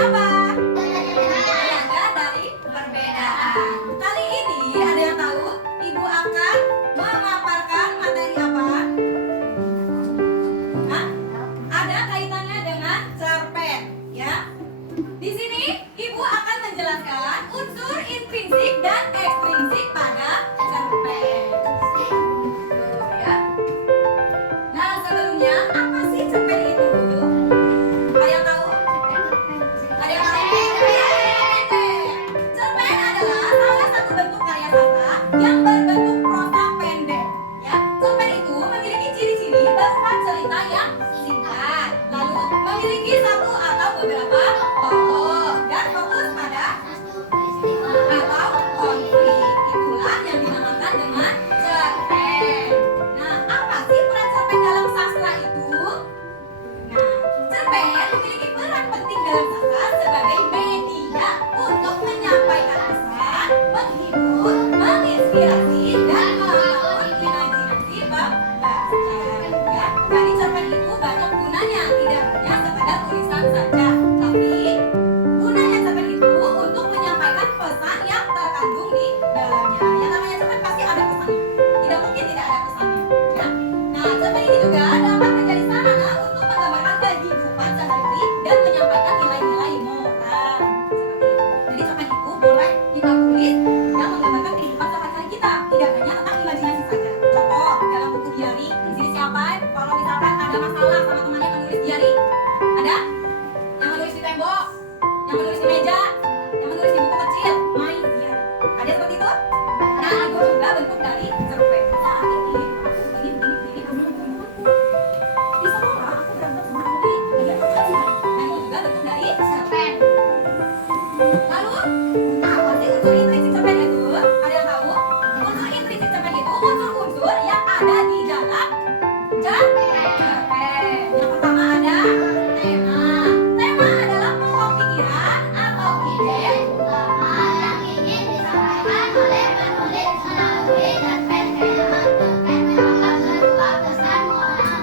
apa? Belajar dari perbedaan. Kali ini ada yang tahu Ibu akan memaparkan materi apa? Hah? Ada kaitannya dengan cerpen, ya. Di sini Ibu akan menjelaskan unsur intrinsik dan ekstrinsik pada cerpen. Tuh, ya. Nah, sebelumnya apa sih cerpen itu? Ada yang tahu? Ada yang tahu? Cerpen adalah salah satu bentuk karya sastra yang berbentuk prosa pendek. Ya, cerpen itu memiliki ciri-ciri berupa cerita yang singkat, lalu memiliki satu atau beberapa tokoh dan fokus pada atau konflik. Itulah yang dinamakan dengan cerpen. Nah, apa sih peran cerpen dalam sastra itu? Nah, cerpen memiliki peran penting dalam sastra sebagai media untuk menyampaikan pesan, menghibur, menginspirasi, dan membangun imajinasi pembaca. Ya, jadi cerpen itu banyak gunanya, tidak hanya sekedar tulisan saja, tapi gunanya cerpen itu untuk menyampaikan pesan yang terkandung di dalamnya. Yang namanya cerpen pasti ada pesannya, tidak mungkin tidak ada pesannya. Ya. Nah, cerpen ini juga dapat menjadi sarana untuk menggambarkan kehidupan sehari-hari dan menyampaikan nilai-nilai moral. Seperti itu. Jadi cerpen itu boleh kita tulis yang menggambarkan kehidupan sehari-hari kita, tidak hanya tentang imajinasi saja. Contoh dalam buku diari, di sini siapa? Kalau misalkan ada masalah sama temannya menulis diari, ada? Yang menulis di tembok, yang menulis di meja, yang menulis di buku kecil, main diari. Ada seperti itu? Nah, itu juga bentuk dari cerpen. Nah, ini di sekolah aku berantem sama Aldi, dia apa? Nah, itu juga bentuk dari cerpen. Lalu, apa sih unsur intrinsik cerpen itu? Ada yang tahu? Unsur intrinsik cerpen itu unsur-unsur yang ada di dalam cerpen. Yang pertama ada tema. Tema adalah pokok pikiran atau ide yang ingin disampaikan oleh penulis melalui cerpen dengan cerpen yang akan berupa pesan moral.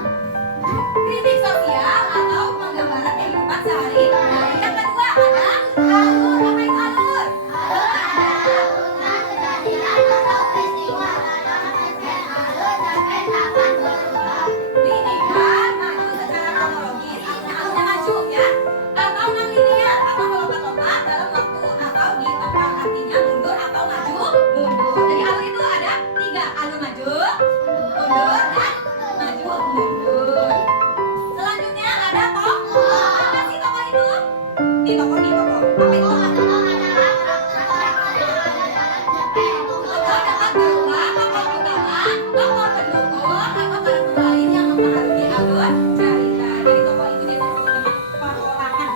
Kritik sosial atau penggambaran kehidupan sehari-hari. Yang kedua ada alur. Apa itu alur? Alur adalah urutan kejadian atau peristiwa dalam cerpen. Alur cerpen akan berubah linear, maju secara kronologis, alurnya maju, ya, atau non linear atau melompat-lompat dalam waktu atau di tempat, artinya mundur atau maju mundur. Jadi alur itu ada tiga, alur maju, mundur, dan maju mundur. Selanjutnya ada tokoh. Apa sih tokoh itu? Di tokoh. Apa itu? Tokoh dapat berupa tokoh utama, tokoh pendukung, atau karakter lain yang mempengaruhi alur cerita. Jadi tokoh itu dia disebut dengan perorangan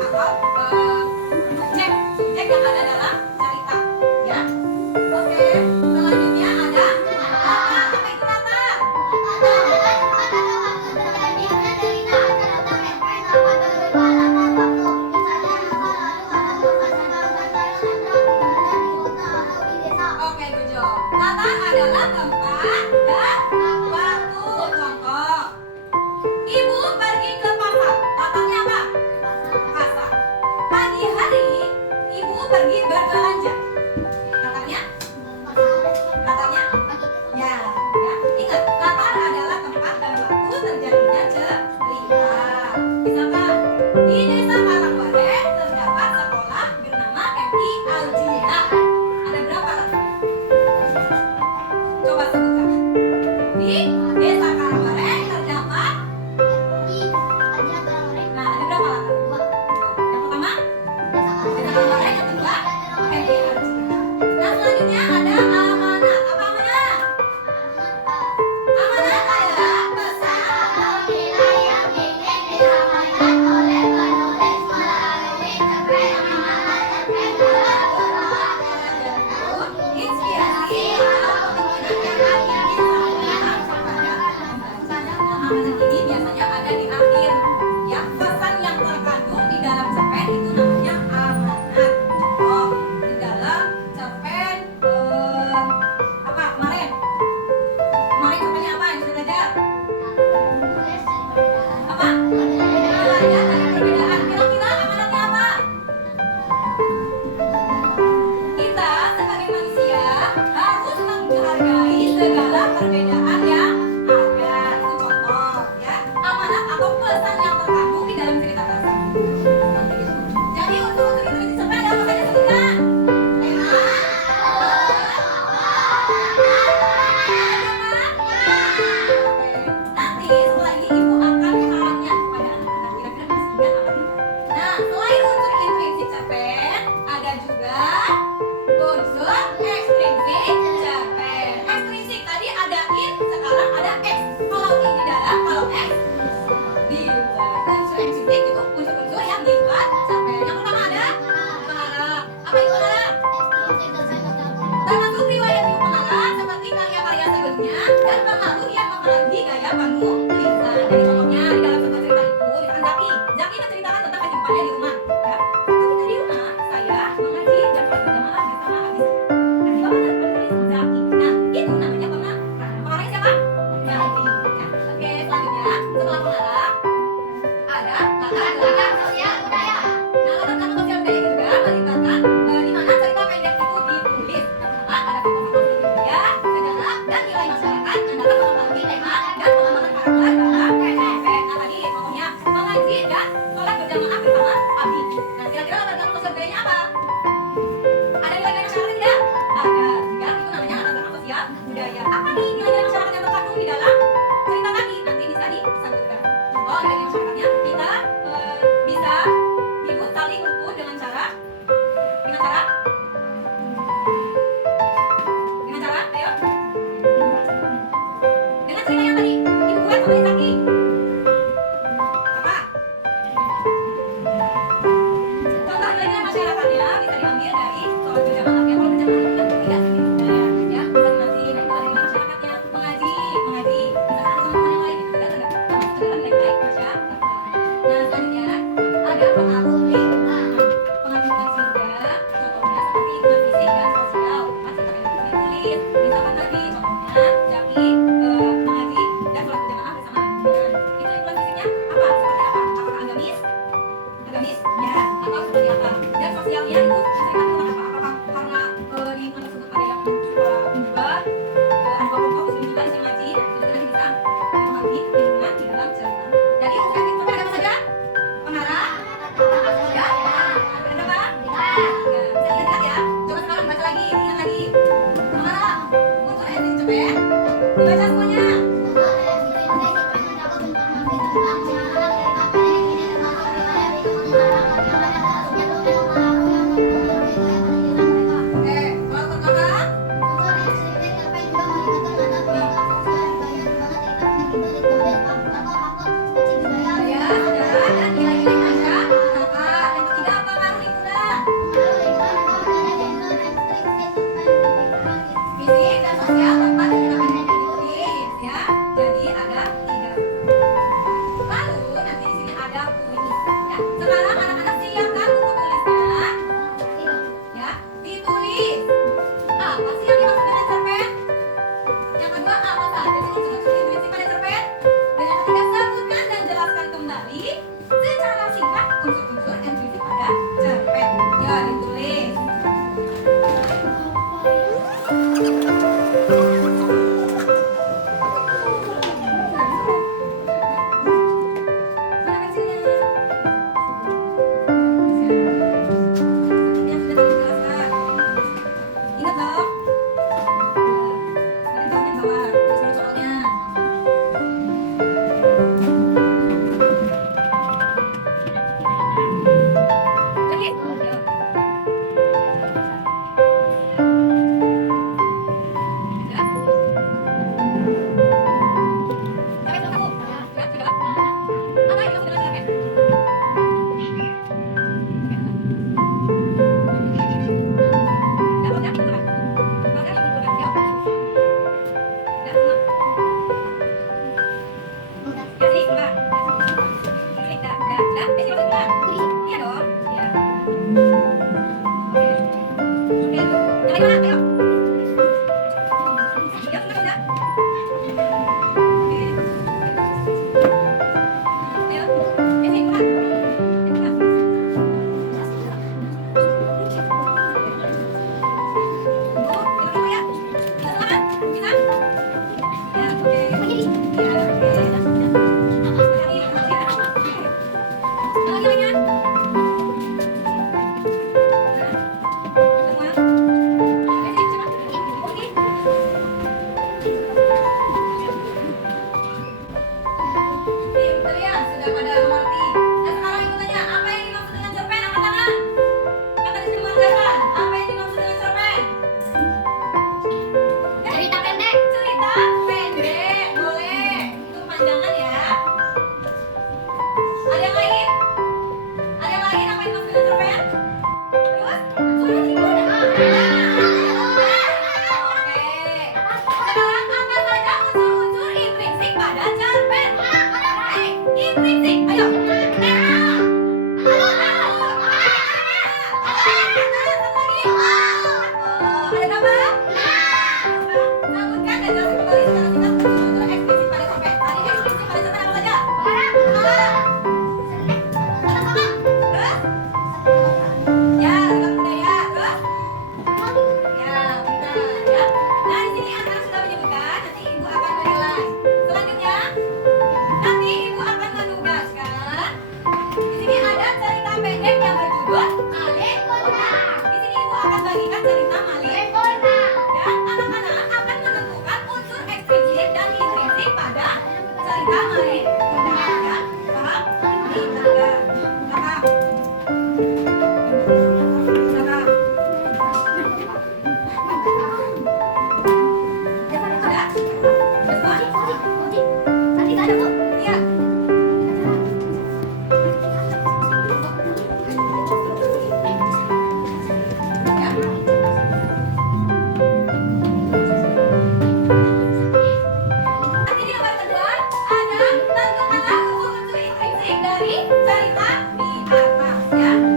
atau subjek yang ada dalam cerita. Ya. Oke. Selanjutnya ada latar. Apa itu latar? Oke, good job. Latar adalah tempat dan waktu. Contoh, Ibu pergi ke pasar. Latarnya apa? Pasar. Pagi hari, Ibu pergi berbelanja. Latarnya? Ya. Ingat, latar adalah tempat dan waktu terjadinya cerita. Misalkan, di desa Karangbareng terdapat sekolah bernama MI Aljina. Ada berapa latar? Coba sebutkan. Di desa Karangbareng terdapat. Nah, ada berapa latar? Yang pertama, desa Karangbareng. Yang kedua, MI Agamis ya atau seperti apa. Dan sosialnya itu menceritakan tentang apa? Apakah karena di lingkungan tersebut ada yang suka berubah, ada kelompok muslim juga yang ngaji, itu nanti bisa memahami lingkungan di dalam cerita. Jadi untuk yang itu ada apa saja? Menara, ya, ada apa? Ya, bisa ingat ya. Coba sekarang baca lagi, ingat lagi. Menara, unsur etiket cepet. Dibaca semuanya.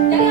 Jadi